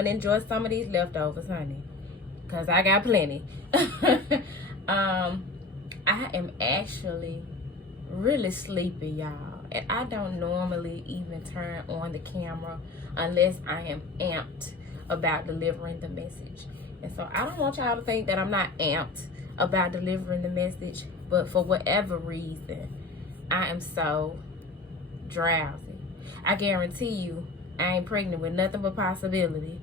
gonna enjoy some of these leftovers, honey, because I got plenty. I am actually really sleepy, y'all, and I don't normally even turn on the camera unless I am amped about delivering the message. And so I don't want y'all to think that I'm not amped about delivering the message, but for whatever reason, I am so drowsy. I guarantee you I ain't pregnant with nothing but possibility.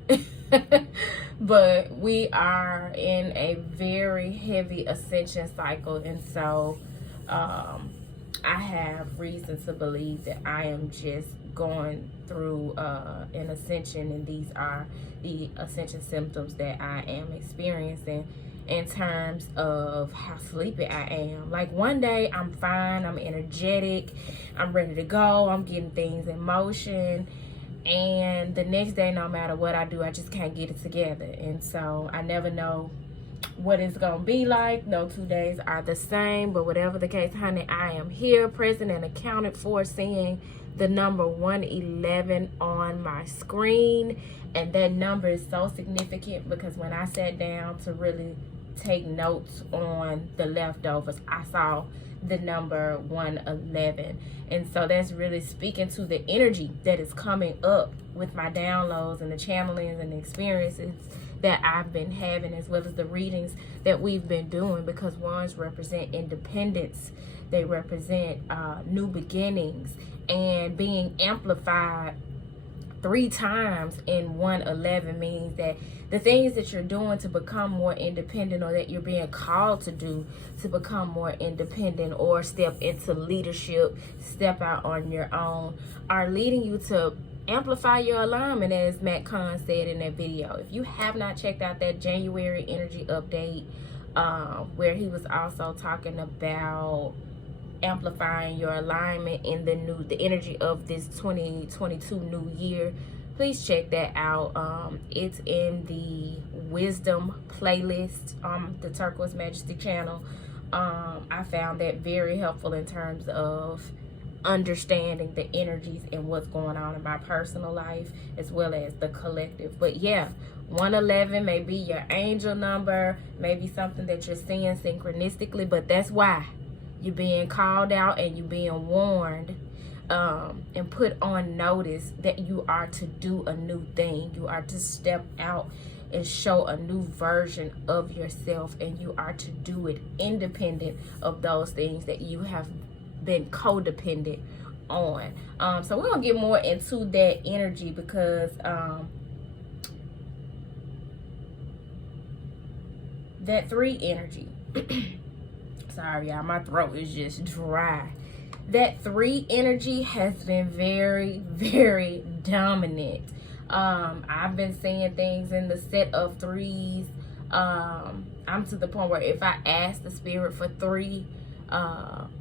But we are in a very heavy ascension cycle, and so I have reason to believe that I am just going through an ascension, and these are the ascension symptoms that I am experiencing in terms of how sleepy I am. Like, one day I'm fine, I'm energetic, I'm ready to go, I'm getting things in motion, and the next day, no matter what I do, I just can't get it together. And so I never know what it's gonna be like. No 2 days are the same, but whatever the case, honey, I am here, present and accounted for, seeing the number 111 on my screen. And that number is so significant because when I sat down to really take notes on the leftovers, I saw the number 111. And so that's really speaking to the energy that is coming up with my downloads and the channelings and the experiences that I've been having, as well as the readings that we've been doing, because ones represent independence, they represent new beginnings, and being amplified 3 times in 111 means that the things that you're doing to become more independent, or that you're being called to do to become more independent, or step into leadership, step out on your own, are leading you to amplify your alignment, as Matt Kahn said in that video. If you have not checked out that January energy update, where he was also talking about amplifying your alignment in the energy of this 2022 new year, please check that out. It's in the wisdom playlist, the Turquoise Majesty channel. I found that very helpful in terms of understanding the energies and what's going on in my personal life, as well as the collective. But yeah, 111 may be your angel number, maybe something that you're seeing synchronistically, but that's why you're being called out and you're being warned and put on notice that you are to do a new thing. You are to step out and show a new version of yourself, and you are to do it independent of those things that you have been codependent on. So we're gonna get more into that energy, because that 3 energy sorry y'all, my throat is just dry. That 3 energy has been very, very dominant. I've been seeing things in the set of 3s. I'm to the point where if I ask the spirit for 3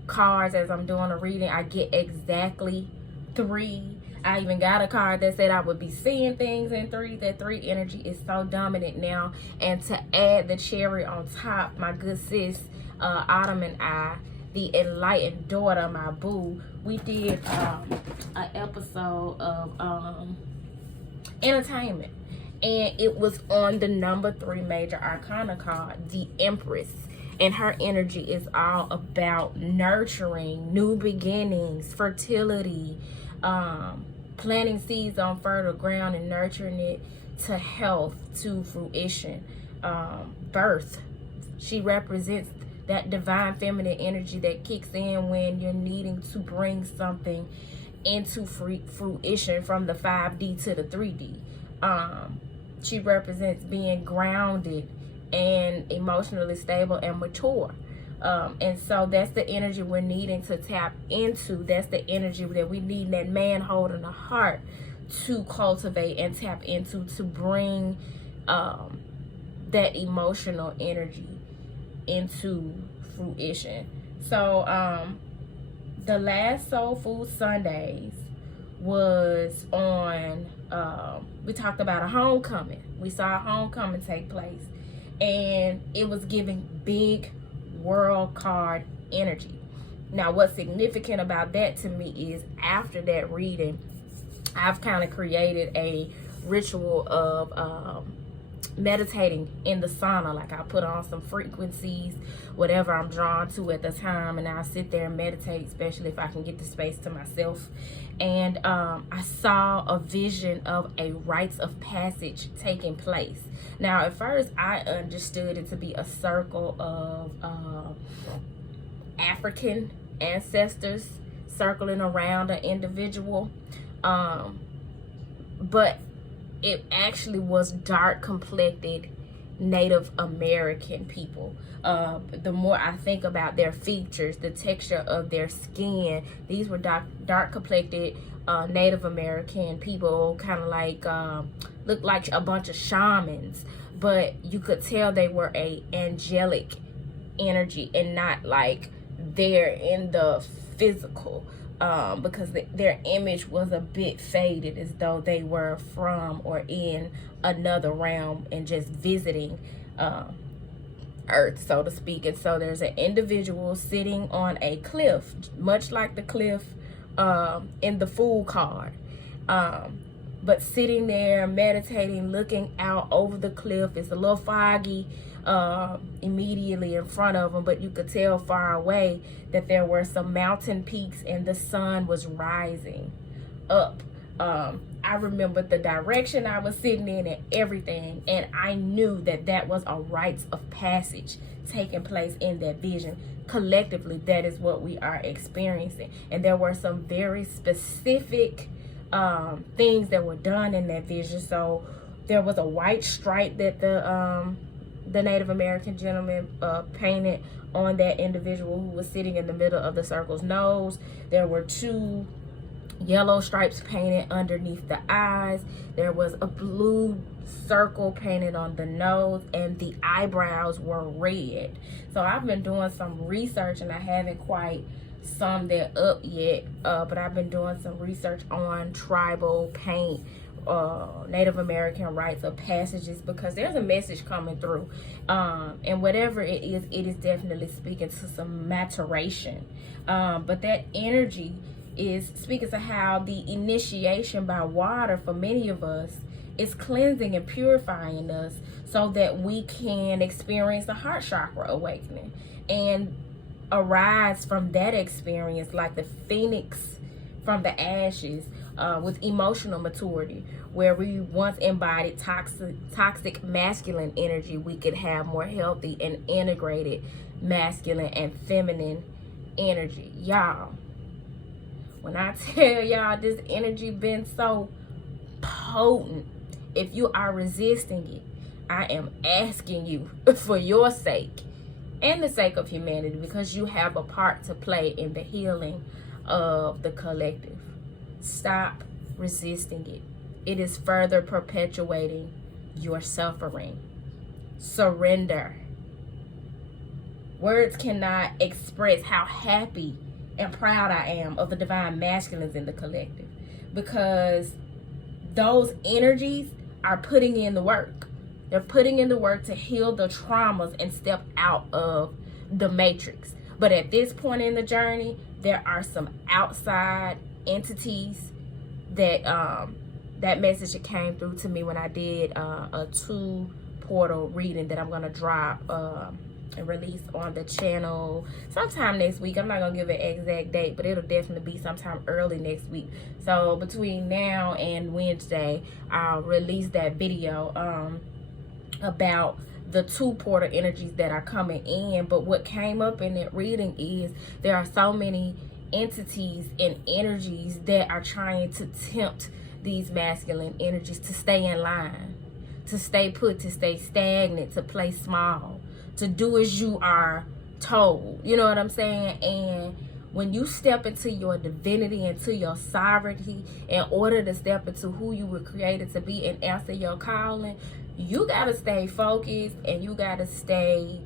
cards as I'm doing a reading, I get exactly 3. I even got a card that said I would be seeing things in 3. That 3 energy is so dominant now. And to add the cherry on top, my good sis Autumn and I, the enlightened daughter, my boo, we did an episode of entertainment, and it was on the number 3 major arcana card, the Empress. And her energy is all about nurturing, new beginnings, fertility, planting seeds on fertile ground and nurturing it to health, to fruition, birth. She represents that divine feminine energy that kicks in when you're needing to bring something into fruition from the 5D to the 3D. She represents being grounded and emotionally stable and mature. And so that's the energy we're needing to tap into. That's the energy that we need, that man holding the heart, to cultivate and tap into, to bring that emotional energy into fruition. So the last Soul Food Sundays was on, we talked about a homecoming. We saw a homecoming take place, and it was giving big world card energy. Now, what's significant about that to me is after that reading, I've kind of created a ritual of meditating in the sauna. Like I put on some frequencies, whatever I'm drawn to at the time, and I'll sit there and meditate, especially if I can get the space to myself. And I saw a vision of a rites of passage taking place. Now at first I understood it to be a circle of African ancestors circling around an individual, but it actually was dark complected Native American people. The more I think about their features, the texture of their skin, these were dark complected Native American people, kind of like looked like a bunch of shamans, but you could tell they were a angelic energy and not like they're in the physical, because their image was a bit faded, as though they were from or in another realm and just visiting Earth, so to speak. And so there's an individual sitting on a cliff, much like the cliff in the Fool card, but sitting there meditating, looking out over the cliff. It's a little foggy immediately in front of them, but you could tell far away that there were some mountain peaks and the sun was rising up. I remembered the direction I was sitting in and everything, and I knew that that was a rites of passage taking place in that vision. Collectively, that is what we are experiencing, and there were some very specific things that were done in that vision. So there was a white stripe that the Native American gentleman painted on that individual who was sitting in the middle of the circle's nose. There were 2 yellow stripes painted underneath the eyes. There was a blue circle painted on the nose, and the eyebrows were red. So I've been doing some research, and I haven't quite summed that up yet, but I've been doing some research on tribal paint, Native American rites of passages, because there's a message coming through, and whatever it is definitely speaking to some maturation, but that energy is speaking to how the initiation by water for many of us is cleansing and purifying us, so that we can experience the heart chakra awakening and arise from that experience like the phoenix from the ashes, with emotional maturity. Where we once embodied toxic masculine energy, we could have more healthy and integrated masculine and feminine energy. Y'all, when I tell y'all this energy been so potent, if you are resisting it, I am asking you for your sake and the sake of humanity, because you have a part to play in the healing of the collective. Stop resisting it. It is further perpetuating your suffering. Surrender. Words cannot express how happy and proud I am of the divine masculines in the collective, because those energies are putting in the work. They're putting in the work to heal the traumas and step out of the matrix. But at this point in the journey, there are some outside entities that that message that came through to me when I did a 2-portal reading that I'm gonna drop and release on the channel sometime next week. I'm not gonna give an exact date, but it'll definitely be sometime early next week. So between now and Wednesday, I'll release that video about the 2-portal energies that are coming in. But what came up in that reading is there are so many entities and energies that are trying to tempt these masculine energies to stay in line, to stay put, to stay stagnant, to play small, to do as you are told. You know what I'm saying? And when you step into your divinity, into your sovereignty, in order to step into who you were created to be and answer your calling, you got to stay focused, and you got to stay,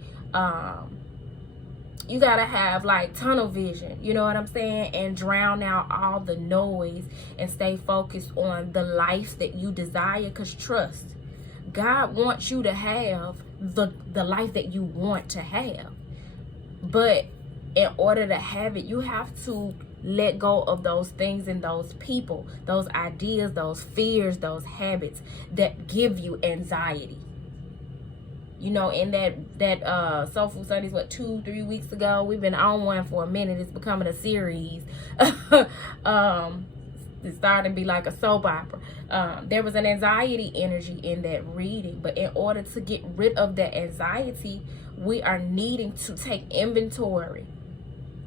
you got to have like tunnel vision, you know what I'm saying? And drown out all the noise and stay focused on the life that you desire. Because trust, God wants you to have the life that you want to have. But in order to have it, you have to let go of those things and those people, those ideas, those fears, those habits that give you anxiety. You know, in that Soul Food Sundays, what, 2-3 weeks ago, we've been on one for a minute. It's becoming a series. It's starting to be like a soap opera. There was an anxiety energy in that reading, but in order to get rid of that anxiety, we are needing to take inventory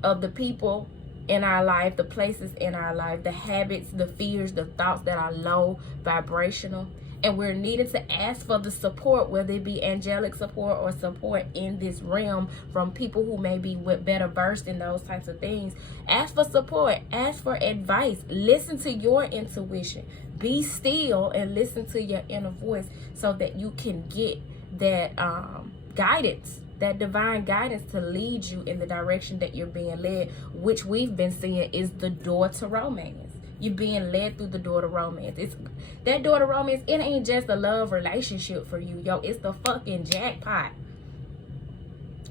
of the people in our life, the places in our life, the habits, the fears, the thoughts that are low vibrational. And we're needed to ask for the support, whether it be angelic support or support in this realm from people who may be better versed in those types of things. Ask for support. Ask for advice. Listen to your intuition. Be still and listen to your inner voice so that you can get that guidance, that divine guidance to lead you in the direction that you're being led, which we've been seeing is the door to romance. You're being led through the door to romance. It's that door to romance. It ain't just a love relationship for you, yo. It's the fucking jackpot.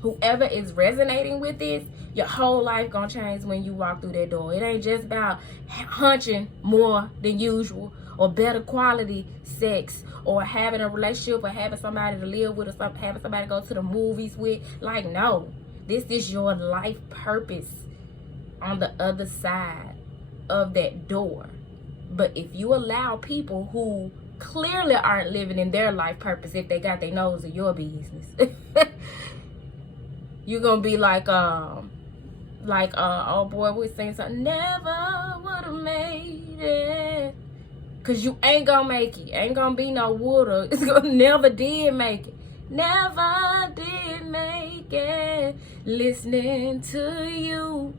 Whoever is resonating with this, your whole life gonna change when you walk through that door. It ain't just about hunching more than usual or better quality sex or having a relationship or having somebody to live with or having somebody to go to the movies with. Like, no. This is your life purpose on the other side of that door. But if you allow people who clearly aren't living in their life purpose, if they got their nose in your business, you're gonna be like oh boy, we're saying something, never would have made it, cause you ain't gonna make it. Ain't gonna be no water. It's gonna never did make it. Never did make it. Listening to you.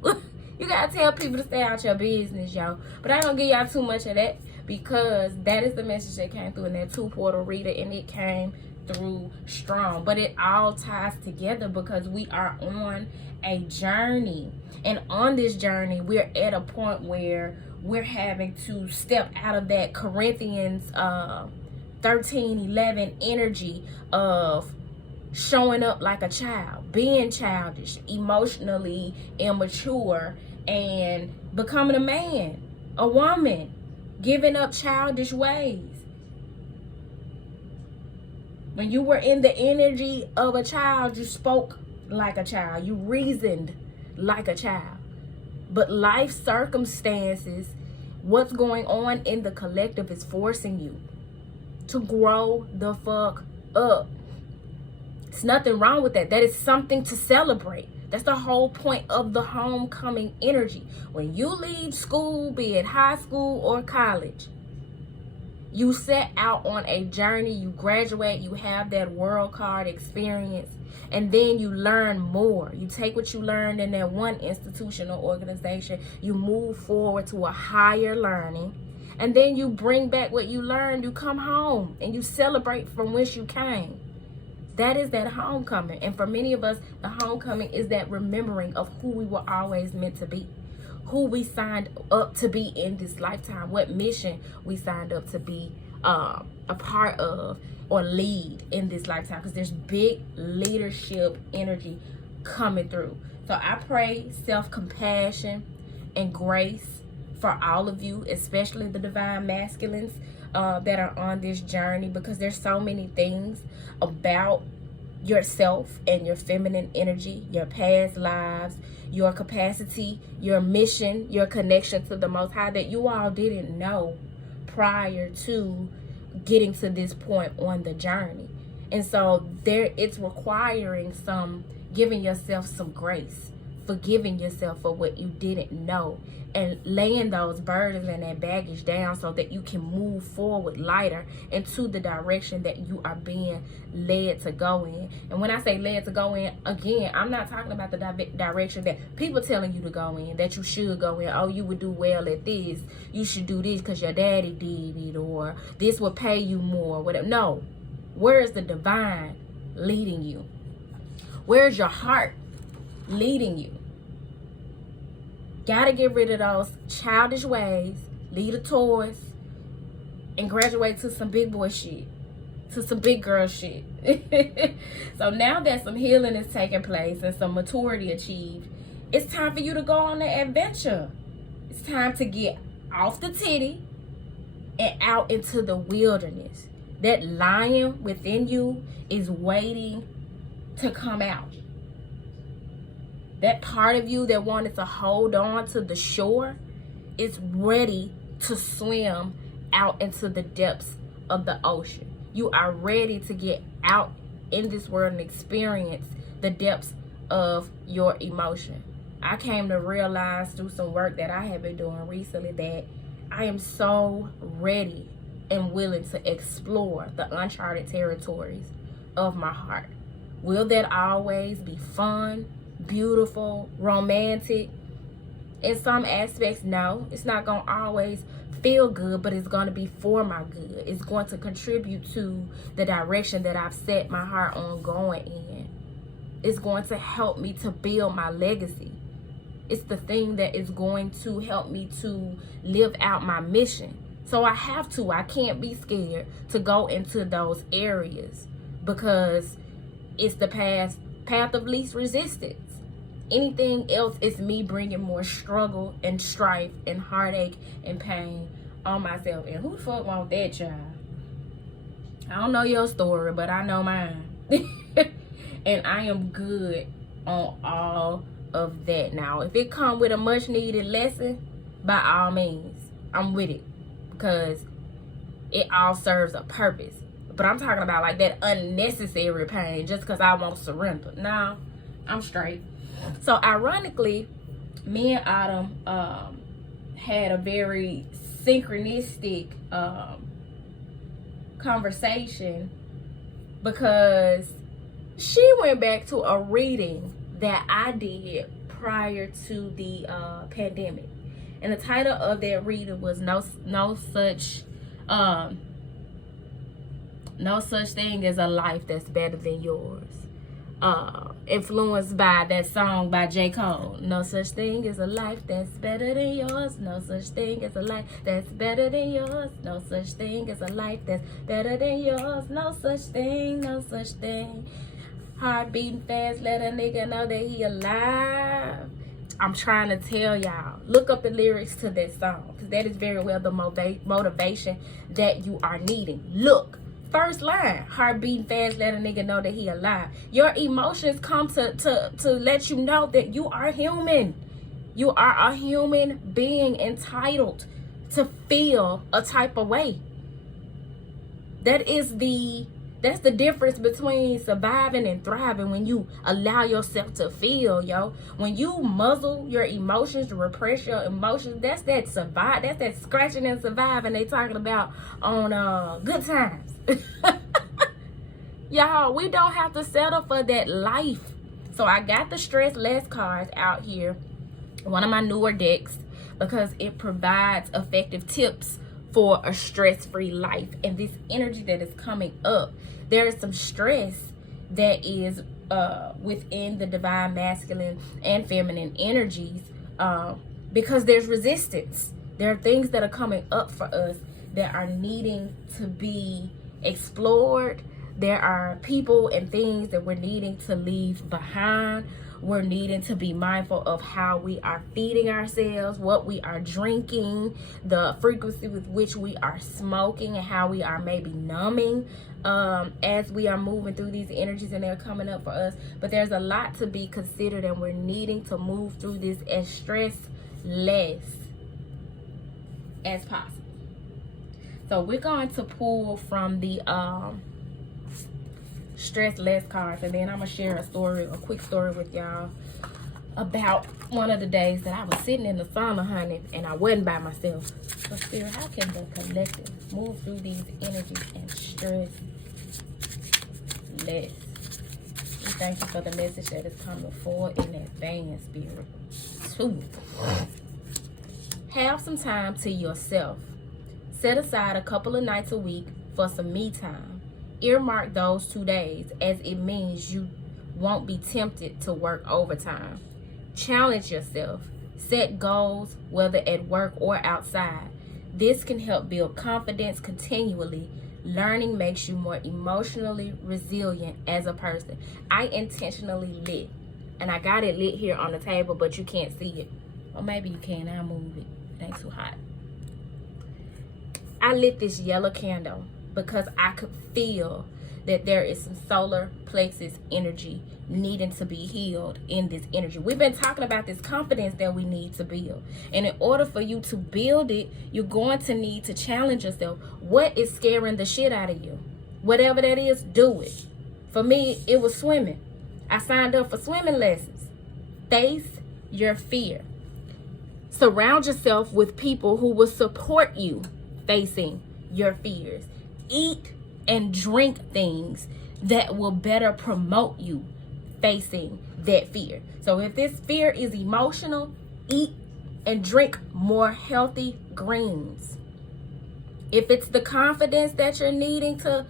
You gotta tell people to stay out your business, y'all. But I ain't gonna give y'all too much of that, because that is the message that came through in that 2-portal reader, and it came through strong. But it all ties together because we are on a journey. And on this journey, we're at a point where we're having to step out of that Corinthians 13:11 energy of showing up like a child, being childish, emotionally immature, and becoming a man, a woman, giving up childish ways. When you were in the energy of a child, you spoke like a child, you reasoned like a child. But life circumstances, what's going on in the collective is forcing you to grow the fuck up. There's nothing wrong with that. That is something to celebrate. That's the whole point of the homecoming energy. When you leave school, be it high school or college, you set out on a journey, you graduate, you have that world card experience, and then you learn more. You take what you learned in that one institution or organization, you move forward to a higher learning, and then you bring back what you learned. You come home and you celebrate from whence you came. That is that homecoming. And for many of us, the homecoming is that remembering of who we were always meant to be, who we signed up to be in this lifetime, what mission we signed up to be a part of or lead in this lifetime, because there's big leadership energy coming through. So I pray self-compassion and grace for all of you, especially the divine masculines that are on this journey, because there's so many things about yourself and your feminine energy, your past lives, your capacity, your mission, your connection to the Most High that you all didn't know prior to getting to this point on the journey. And so it's requiring some giving yourself some grace, forgiving yourself for what you didn't know, and laying those burdens and that baggage down so that you can move forward lighter into the direction that you are being led to go in. And when I say led to go in, again, I'm not talking about the direction that people telling you to go in, that you should go in. Oh, you would do well at this, you should do this because your daddy did it, or this will pay you more, whatever. No, where is the divine leading you? Where's your heart leading you? Gotta get rid of those childish ways, leave the toys, and graduate to some big boy shit, to some big girl shit. So now that some healing is taking place and some maturity achieved, it's time for you to go on an adventure. It's time to get off the titty and out into the wilderness. That lion within you is waiting to come out. That part of you that wanted to hold on to the shore is ready to swim out into the depths of the ocean. You are ready to get out in this world and experience the depths of your emotion. I came to realize through some work that I have been doing recently that I am so ready and willing to explore the uncharted territories of my heart. Will that always be fun, beautiful, romantic? In some aspects, no. It's not going to always feel good, but it's going to be for my good. It's going to contribute to the direction that I've set my heart on going in. It's going to help me to build my legacy. It's the thing that is going to help me to live out my mission. So I can't be scared to go into those areas because it's the path of least resistance. Anything else is me bringing more struggle and strife and heartache and pain on myself. And who the fuck want that, child? I don't know your story, but I know mine. And I am good on all of that. Now, if it come with a much needed lesson, by all means, I'm with it. Because it all serves a purpose. But I'm talking about like that unnecessary pain just because I won't surrender. No, I'm straight. So ironically, me and Autumn had a very synchronistic conversation because she went back to a reading that I did prior to the pandemic. And the title of that reading was no such thing as a life that's better than yours. Influenced by that song by J. Cole. No such thing as a life that's better than yours. No such thing as a life that's better than yours. No such thing as a life that's better than yours. No such thing, no such thing. Heart beating fast, let a nigga know that he alive. I'm trying to tell y'all, look up the lyrics to that song, because that is very well the motivation that you are needing. Look, first line, heart beating fast, let a nigga know that he alive. Your emotions come to let you know that you are human. You are a human being entitled to feel a type of way. That's the difference between surviving and thriving, when you allow yourself to feel, yo. When you muzzle your emotions, repress your emotions, that's that scratching and surviving they talking about on Good Times. Y'all, we don't have to settle for that life. So I got the Stress Less cards out here, one of my newer decks, because it provides effective tips for a stress-free life. And this energy that is coming up, there is some stress that is within the divine masculine and feminine energies because there's resistance. There are things that are coming up for us that are needing to be explored. There are people and things that we're needing to leave behind. We're needing to be mindful of how we are feeding ourselves, what we are drinking, the frequency with which we are smoking, and how we are maybe numbing as we are moving through these energies and they're coming up for us. But there's a lot to be considered, and we're needing to move through this as stress-less as possible. So we're going to pull from the Stress Less cards, and then I'm gonna share a quick story with y'all about one of the days that I was sitting in the sauna, honey, and I wasn't by myself. So Spirit, how can the collective move through these energies and stress less? We thank you for the message that is coming forward in advance, Spirit. 2, have some time to yourself. Set aside a couple of nights a week for some me time. Earmark those 2 days, as it means you won't be tempted to work overtime. Challenge yourself. Set goals, whether at work or outside. This can help build confidence continually. Learning makes you more emotionally resilient as a person. I intentionally lit, and I got it lit here on the table, but you can't see it. Or maybe you can. I'll move it. ain't too hot. I lit this yellow candle because I could feel that there is some solar plexus energy needing to be healed in this energy. We've been talking about this confidence that we need to build. And in order for you to build it, you're going to need to challenge yourself. What is scaring the shit out of you? Whatever that is, do it. For me, it was swimming. I signed up for swimming lessons. Face your fear. Surround yourself with people who will support you facing your fears. Eat and drink things that will better promote you facing that fear. So if this fear is emotional, eat and drink more healthy greens. If it's the confidence that you're needing to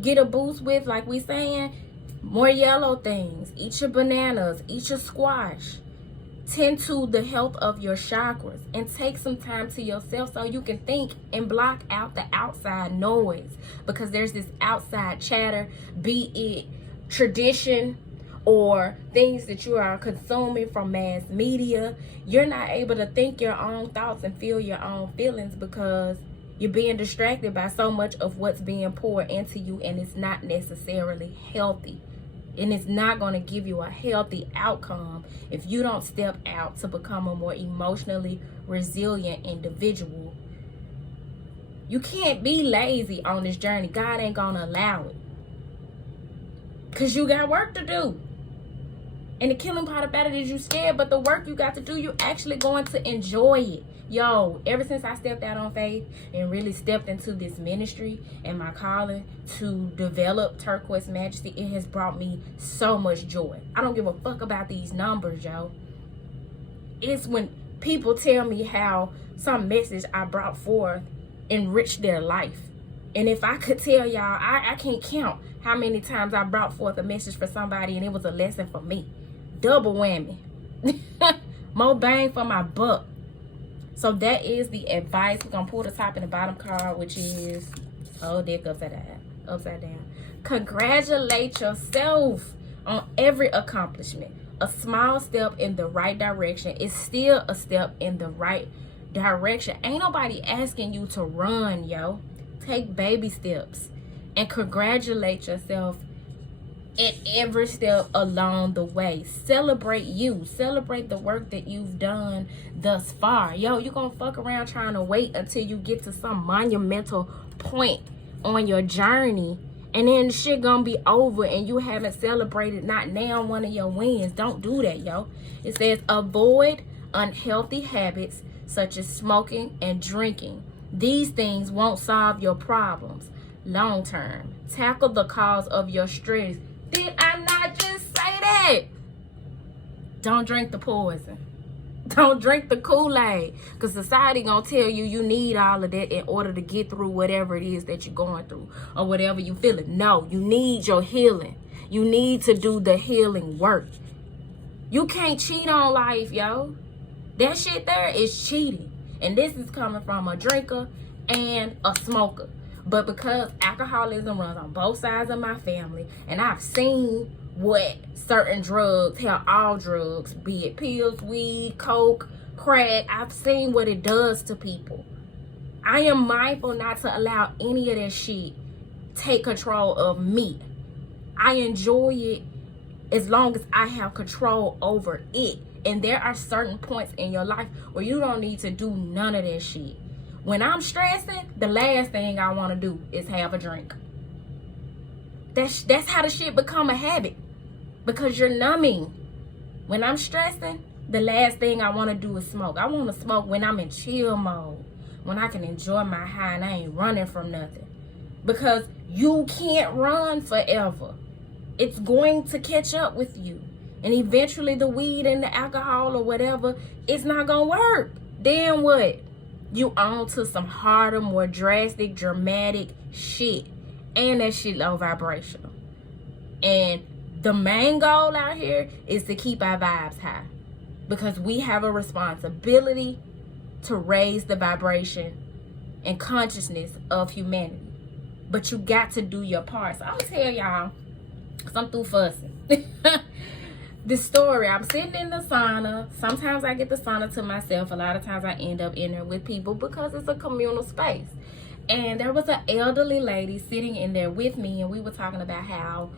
get a boost with, like we saying, more yellow things. Eat your bananas, eat your squash. Tend to the health of your chakras and take some time to yourself so you can think and block out the outside noise, because there's this outside chatter, be it tradition or things that you are consuming from mass media. You're not able to think your own thoughts and feel your own feelings because you're being distracted by so much of what's being poured into you, and it's not necessarily healthy. And it's not going to give you a healthy outcome if you don't step out to become a more emotionally resilient individual. You can't be lazy on this journey. God ain't going to allow it, because you got work to do. And the killing part about it is you scared, but the work you got to do, you're actually going to enjoy it. Yo, ever since I stepped out on faith and really stepped into this ministry and my calling to develop Turquoise Majesty, it has brought me so much joy. I don't give a fuck about these numbers, yo. It's when people tell me how some message I brought forth enriched their life. And if I could tell y'all, I can't count how many times I brought forth a message for somebody and it was a lesson for me. Double whammy. More bang for my buck. So that is the advice. We're going to pull the top and the bottom card, which is, oh, dick, upside down. Upside down. Congratulate yourself on every accomplishment. A small step in the right direction is still a step in the right direction. Ain't nobody asking you to run, yo. Take baby steps and congratulate yourself at every step along the way. Celebrate you. Celebrate the work that you've done thus far. Yo, you gonna fuck around trying to wait until you get to some monumental point on your journey, and then shit gonna be over and you haven't celebrated not now one of your wins. Don't do that, yo. It says avoid unhealthy habits such as smoking and drinking. These things won't solve your problems long term. Tackle the cause of your stress. Did I not just say that? Don't drink the poison. Don't drink the Kool-Aid, because society gonna tell you you need all of that in order to get through whatever it is that you're going through or whatever you feeling. No, you need your healing. You need to do the healing work. You can't cheat on life, yo. That shit there is cheating. And this is coming from a drinker and a smoker. But because alcoholism runs on both sides of my family, and I've seen what certain drugs, hell, all drugs, be it pills, weed, coke, crack, I've seen what it does to people. I am mindful not to allow any of that shit take control of me. I enjoy it as long as I have control over it. And there are certain points in your life where you don't need to do none of that shit. When I'm stressing, the last thing I want to do is have a drink. That's how the shit become a habit, because you're numbing. When I'm stressing, the last thing I want to do is smoke. I want to smoke when I'm in chill mode, when I can enjoy my high and I ain't running from nothing. Because you can't run forever. It's going to catch up with you. And eventually the weed and the alcohol or whatever, it's not going to work. Then what? You on to some harder, more drastic, dramatic shit. And that shit low vibrational. And the main goal out here is to keep our vibes high. Because we have a responsibility to raise the vibration and consciousness of humanity. But you got to do your part. So I'm going to tell y'all, because I'm through fussing. this story, I'm sitting in the sauna. Sometimes I get the sauna to myself. A lot of times I end up in there with people because it's a communal space. And there was an elderly lady sitting in there with me, and we were talking about how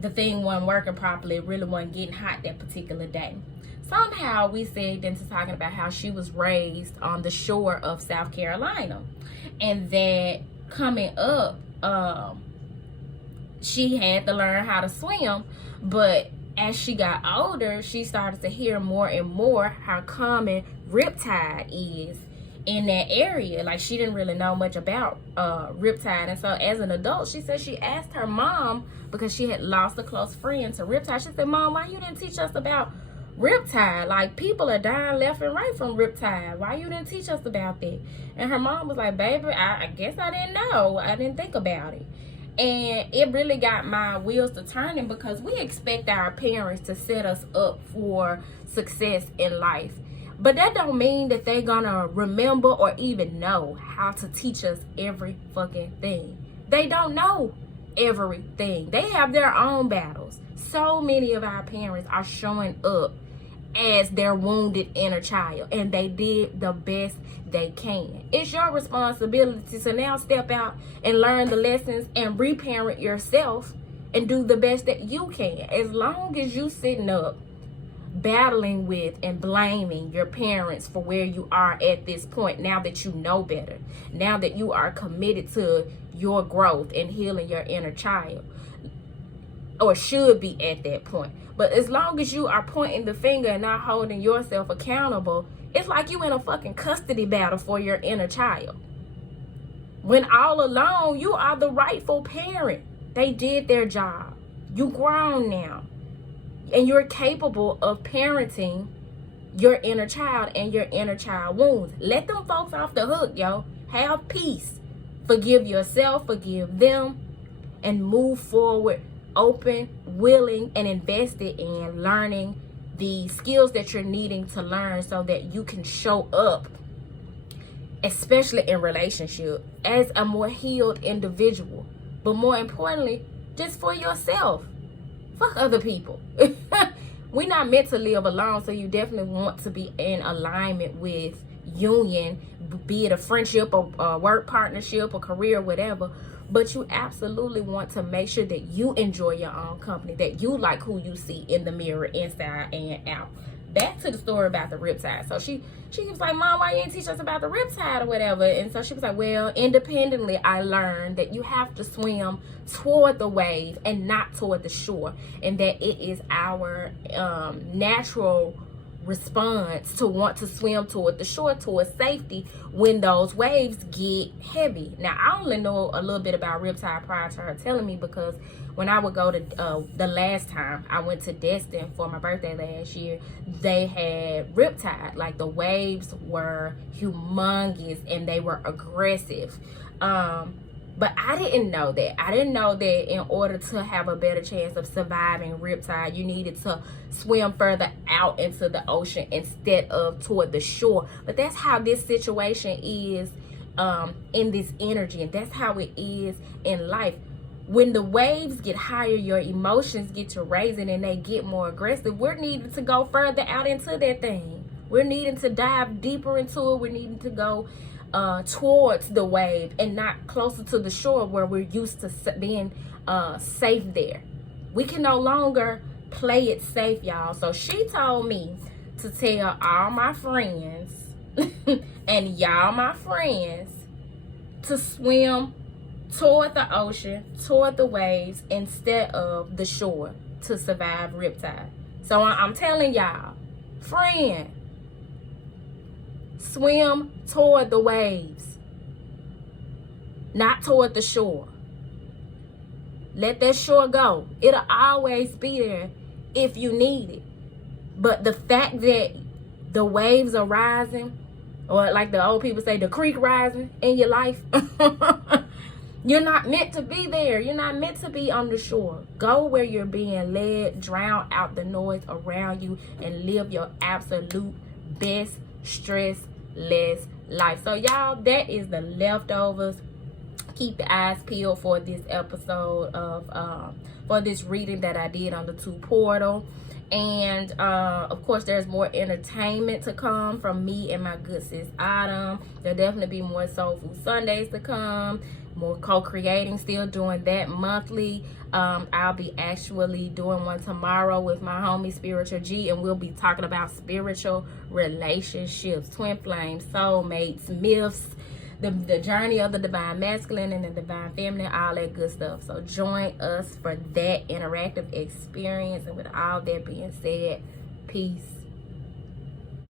the thing wasn't working properly. It really wasn't getting hot that particular day. Somehow we segued into talking about how she was raised on the shore of South Carolina, and that coming up, she had to learn how to swim, but as she got older, she started to hear more and more how common riptide is in that area. Like, she didn't really know much about riptide. And so as an adult, she said she asked her mom, because she had lost a close friend to riptide. She said, Mom, why you didn't teach us about riptide? Like, people are dying left and right from riptide. Why you didn't teach us about that? And her mom was like, baby, I guess I didn't know. I didn't think about it. And it really got my wheels to turning, because we expect our parents to set us up for success in life. But that don't mean that they're gonna remember or even know how to teach us every fucking thing. They don't know everything. They have their own battles. So many of our parents are showing up as their wounded inner child, and they did the best they can. It's your responsibility to now step out and learn the lessons and reparent yourself and do the best that you can. As long as you sitting up battling with and blaming your parents for where you are at this point, now that you know better, now that you are committed to your growth and healing your inner child, or should be at that point. But as long as you are pointing the finger and not holding yourself accountable, it's like you in a fucking custody battle for your inner child, when all along you are the rightful parent. They did their job. You grown now, and you're capable of parenting your inner child and your inner child wounds. Let them folks off the hook, yo. Have peace. Forgive yourself, forgive them, and move forward open, willing, and invested in learning the skills that you're needing to learn, so that you can show up, especially in relationship, as a more healed individual. But more importantly, just for yourself. Fuck other people. We're not meant to live alone, so you definitely want to be in alignment with union, be it a friendship or a work partnership or career, whatever. But you absolutely want to make sure that you enjoy your own company, that you like who you see in the mirror, inside and out. Back to the story about the riptide. So she was like, Mom, why you didn't teach us about the riptide or whatever? And so she was like, well, independently, I learned that you have to swim toward the wave and not toward the shore, and that it is our natural response to want to swim toward the shore, towards safety, when those waves get heavy. Now, I only know a little bit about riptide prior to her telling me, because when I would go to the last time I went to Destin for my birthday last year, they had riptide. Like, the waves were humongous and they were aggressive. But I didn't know that. I didn't know that in order to have a better chance of surviving riptide, you needed to swim further out into the ocean instead of toward the shore. But that's how this situation is in this energy, and that's how it is in life. When the waves get higher, your emotions get to raising and they get more aggressive. We're needing to go further out into that thing. We're needing to dive deeper into it. We're needing to go towards the wave and not closer to the shore, where we're used to being safe there. We can no longer play it safe, y'all. So she told me to tell all my friends and y'all my friends to swim toward the ocean, toward the waves, instead of the shore, to survive riptide. So I'm telling y'all, friend, swim toward the waves, not toward the shore. Let that shore go. It'll always be there if you need it. But the fact that the waves are rising, or like the old people say, the creek rising in your life, you're not meant to be there. You're not meant to be on the shore. Go where you're being led. Drown out the noise around you and live your absolute best stress-less life. So y'all, that is the leftovers. Keep your eyes peeled for this episode of for this reading that I did on the 2 portal. And of course, there's more entertainment to come from me and my good sis Autumn. There'll definitely be more Soul Food Sundays to come, more co-creating, still doing that monthly. I'll be actually doing one tomorrow with my homie Spiritual G, and we'll be talking about spiritual relationships, twin flames, soulmates, myths, the journey of the divine masculine and the divine feminine, all that good stuff. So join us for that interactive experience. And with all that being said, peace.